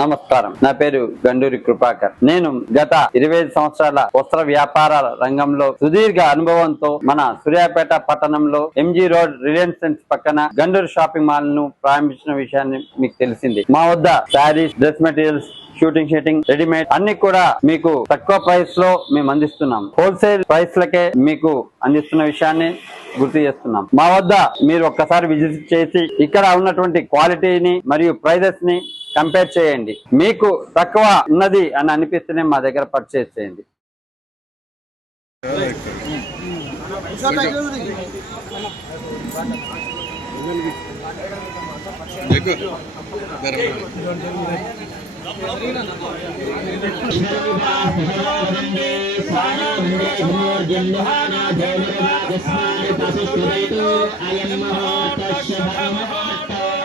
నమస్కారం. నా పేరు గండూరి కృపాకర్. నేను గత ఇరవై సంవత్సరాల వస్త్ర వ్యాపార రంగంలో సుదీర్ఘ అనుభవంతో మన సూర్యాపేట పట్టణంలో ఎంజీ రోడ్ రిలయన్స్ సెంట్స్ పక్కన గండూరు షాపింగ్ మాల్ను ప్రారంభించిన విషయాన్ని మీకు తెలిసింది. మా వద్ద saris dress materials suiting suiting readymade అన్ని కూడా మీకు తక్కువ ప్రైస్లో మేము అందిస్తున్నాం. హోల్సేల్ ప్రైస్ లకే మీకు అందిస్తున్న విషయాన్ని గుర్తు చేస్తున్నాం. మా వద్ద మీరు ఒక్కసారి విజిట్ చేసి ఇక్కడ ఉన్నటువంటి క్వాలిటీని మరియు ప్రైజెస్ని కంపేర్ చేయండి. మీకు తక్కువ ఉన్నది అని అనిపిస్తేనే మా దగ్గర పర్చేస్ చేయండి.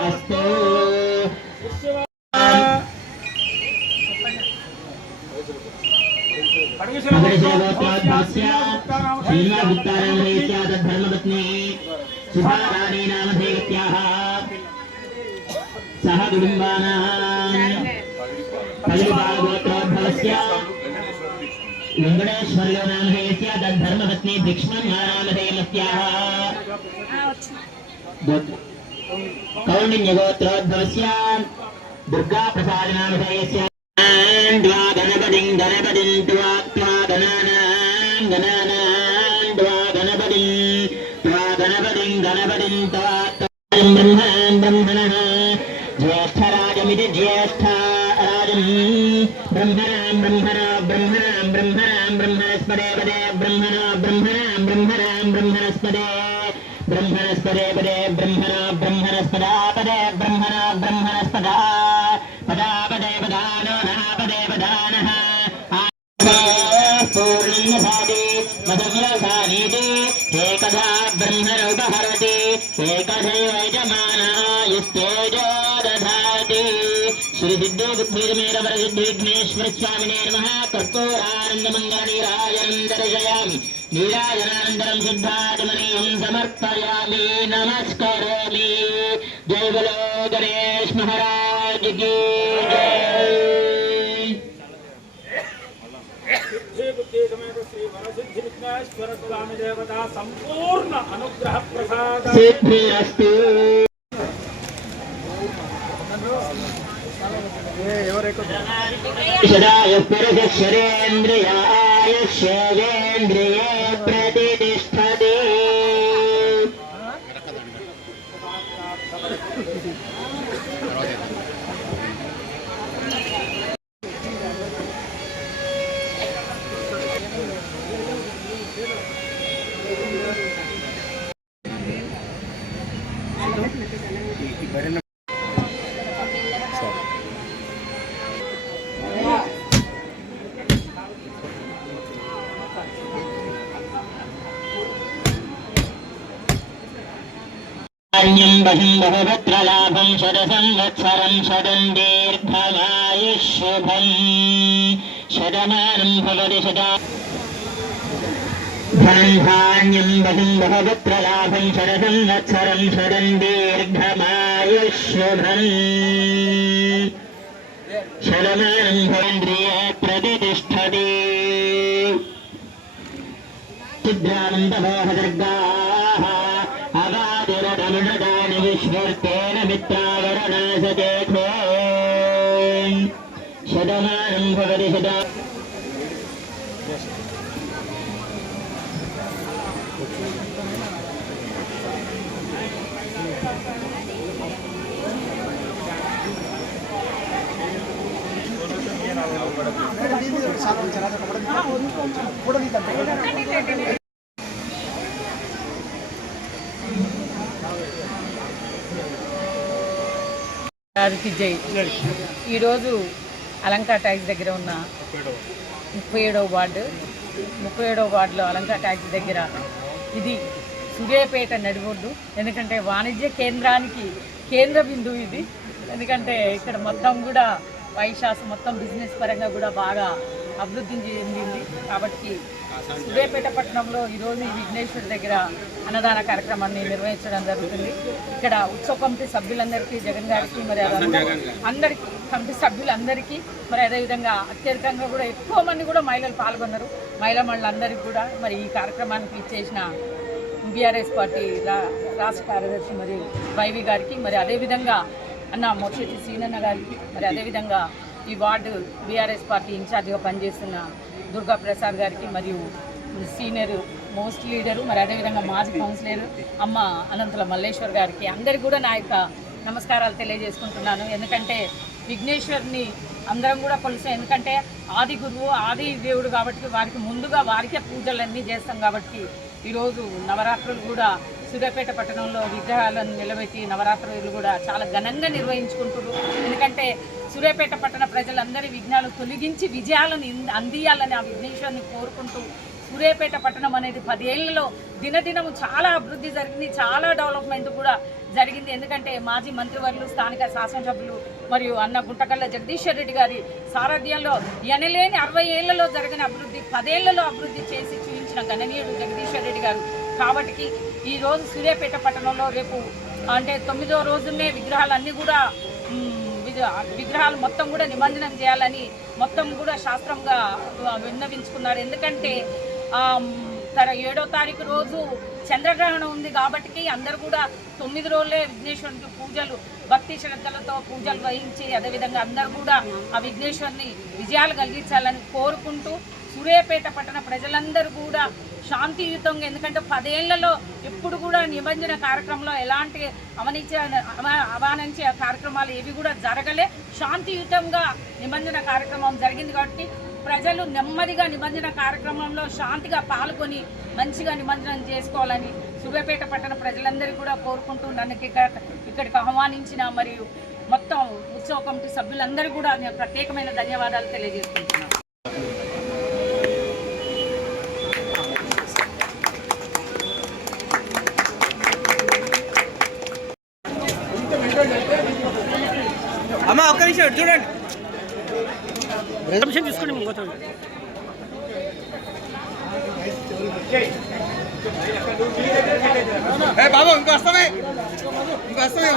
అస్తో धर्मपत्नी सुभाराणी नामधेयत्याः सह कुटुम्बानाम् फलिभागोत्रोद्भवस्य वेङ्कटेश्वर्यो नामधेयस्य तद्धर्मपत्नी भिक्ष्मन्या नामधेयमत्याः कौण्डिन्यगोत्रोद्भवस्य दुर्गाप्रसादनामधेयस्य गणपतिं गणपतिं त्वा त्वा गणानां गणानां द्वा गणपतिं त्वा गणपतिं गणपतिं त्वा त्वां ब्रह्मणां ब्रह्मणः ज्येष्ठराजमिति ज्येष्ठराजम् ब्रह्मणां ब्रह्मणा ब्रह्मणां ब्रह्मणां ब्रह्मणस्पदे पदे ब्रह्मणा ब्रह्मणां ब्रह्मणां ब्रह्मणस्पदे ब्रह्मणस्पदे पदे ब्रह्मणा ब्रह्मणस्पदा पदे ब्रह्मणा ब्रह्मणस्पदा పృచ్ఛామినే నమ కర్పూరానందమంగళనీరాయనం దర్శయామి నీరాయనానందరం శుద్ధాత్మనీయం సమర్పయామి. నమస్కరోమి. జై బలో గణేష్ మహారాజ్ సంపూర్ణ అనుగ్రహ ప్రసాద सिद्धिरस्तु सदाय पुरुषेन्द्रियाय शेवेन्द्रिये ధాన్యం బహిందుః పుత్రలాభం షడ సంవత్సరం షడం దీర్ఘమాయుషుభం షడమానం భవతి షడా. ధాన్యం బహిందుః పుత్రలాభం షడ సంవత్సరం షడం దీర్ఘమాయుషుభం షడమానం భవేంద్రియ ప్రతిష్టది. చిద్రానందమోహదుర్గా विश्वर्तेन मित्रावरणासदेथे शतमानं भवति शता గారికి జై. ఈరోజు అలంకా ట్యాక్స్ దగ్గర ఉన్న ముప్పై ఏడవ వార్డు ముప్పై ఏడవ వార్డులో అలంకా ట్యాక్స్ దగ్గర ఇది సూర్యాపేట నడిబొడ్డు. ఎందుకంటే వాణిజ్య కేంద్రానికి కేంద్ర బిందువు ఇది. ఎందుకంటే ఇక్కడ మొత్తం కూడా వైశాస్ మొత్తం బిజినెస్ పరంగా కూడా బాగా అభివృద్ధి చెందింది. కాబట్టి సూర్యాపేట పట్టణంలో ఈరోజు ఈ విఘ్నేశ్వర్ దగ్గర అన్నదాన కార్యక్రమాన్ని నిర్వహించడం జరుగుతుంది. ఇక్కడ ఉత్సవ కమిటీ సభ్యులందరికీ జగన్ గారికి మరి అందరికీ కమిటీ సభ్యులందరికీ మరి అదేవిధంగా అత్యధికంగా కూడా ఎక్కువ మంది కూడా మహిళలు పాల్గొన్నారు. మహిళా మండలందరికీ కూడా మరి ఈ కార్యక్రమానికి ఇచ్చేసిన బీఆర్ఎస్ పార్టీ రాష్ట్ర కార్యదర్శి మరి వైవి గారికి మరి అదేవిధంగా అన్న మొచ్చటి శ్రీనన్న గారికి మరి అదేవిధంగా ఈ వార్డు బీఆర్ఎస్ పార్టీ ఇన్ఛార్జిగా పనిచేస్తున్న దుర్గా ప్రసాద్ గారికి మరియు సీనియర్ మోస్ట్ లీడరు మరి అదేవిధంగా మాజీ కౌన్సిలర్ అమ్మ అనంతుల మల్లేశ్వర్ గారికి అందరికీ కూడా నా యొక్క నమస్కారాలు తెలియజేసుకుంటున్నాను. ఎందుకంటే విఘ్నేశ్వర్ని అందరం కూడా కొలుస్తాం. ఎందుకంటే ఆది గురువు ఆది దేవుడు కాబట్టి వారికి ముందుగా వారికే పూజలన్నీ చేస్తాం కాబట్టి ఈరోజు నవరాత్రులు కూడా సూర్యాపేట పట్టణంలో విగ్రహాలను నిలబెట్టి నవరాత్రులు కూడా చాలా ఘనంగా నిర్వహించుకుంటున్నారు. ఎందుకంటే సూర్యాపేట పట్టణ ప్రజలందరి విఘ్నాలు తొలగించి విజయాలను అందియాలని ఆ విఘ్నేశ్వరుని కోరుకుంటూ సూర్యాపేట పట్టణం అనేది పదేళ్ళలో దినదినము చాలా అభివృద్ధి జరిగింది చాలా డెవలప్మెంట్ కూడా జరిగింది. ఎందుకంటే మాజీ మంత్రివర్యులు స్థానిక శాసనసభ్యులు మరియు అన్న గుంటకల్ల జగదీశ్వర్ రెడ్డి గారి సారథ్యంలో ఎనలేని అరవై ఏళ్ళలో జరిగిన అభివృద్ధి పదేళ్ళలో అభివృద్ధి చేసి చూపించిన గణనీయుడు జగదీశ్వర్ రెడ్డి గారు. కాబట్టి ఈ రోజు సూర్యాపేట పట్టణంలో రేపు అంటే తొమ్మిదో రోజునే విగ్రహాలన్నీ కూడా విగ్రహాలు మొత్తం కూడా నిమజ్జనం చేయాలని మొత్తం కూడా శాస్త్రంగా విన్నవించుకున్నారు. ఎందుకంటే తన తర ఏడో తారీఖు రోజు చంద్రగ్రహణం ఉంది కాబట్టి అందరూ కూడా తొమ్మిది రోజులే విఘ్నేశ్వరునికి పూజలు భక్తి శ్రద్ధలతో పూజలు వహించి అదేవిధంగా అందరూ కూడా ఆ విఘ్నేశ్వరుని విజయాలు కలిగించాలని కోరుకుంటూ సూర్యాపేట పట్టణ ప్రజలందరూ కూడా శాంతియుతంగా ఎందుకంటే పదేళ్ళలో ఎప్పుడు కూడా నిబంధన కార్యక్రమంలో ఎలాంటి అవనించే అవ- అవానించే కార్యక్రమాలు ఏవి కూడా జరగలే. శాంతియుతంగా నిబంధన కార్యక్రమం జరిగింది కాబట్టి ప్రజలు నెమ్మదిగా నిబంధన కార్యక్రమంలో శాంతిగా పాల్గొని మంచిగా నిబంధనం చేసుకోవాలని సూర్యాపేట పట్టణ ప్రజలందరికీ కూడా కోరుకుంటూ నన్ను ఇక్కడ ఇక్కడికి ఆహ్వానించిన మరియు మొత్తం ఉత్సవ కమిటీ సభ్యులందరూ కూడా నేను ప్రత్యేకమైన ధన్యవాదాలు తెలియజేసుకుంటున్నాను. చూడండి ఒక్క నిమిషం ఇటు చూడండి నిమిషం తీసుకోండి ఇంకోతో బాబు ఇంకో వస్తామే. ఇంకో వస్తామే.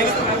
మీరు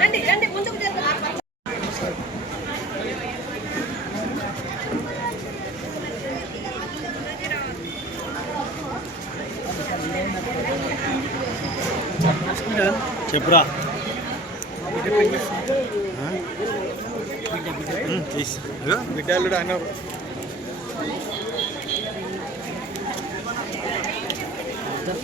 రండి రండి ముందుకు జరగండి చెప్పురా బిడ్డలు అన్నారు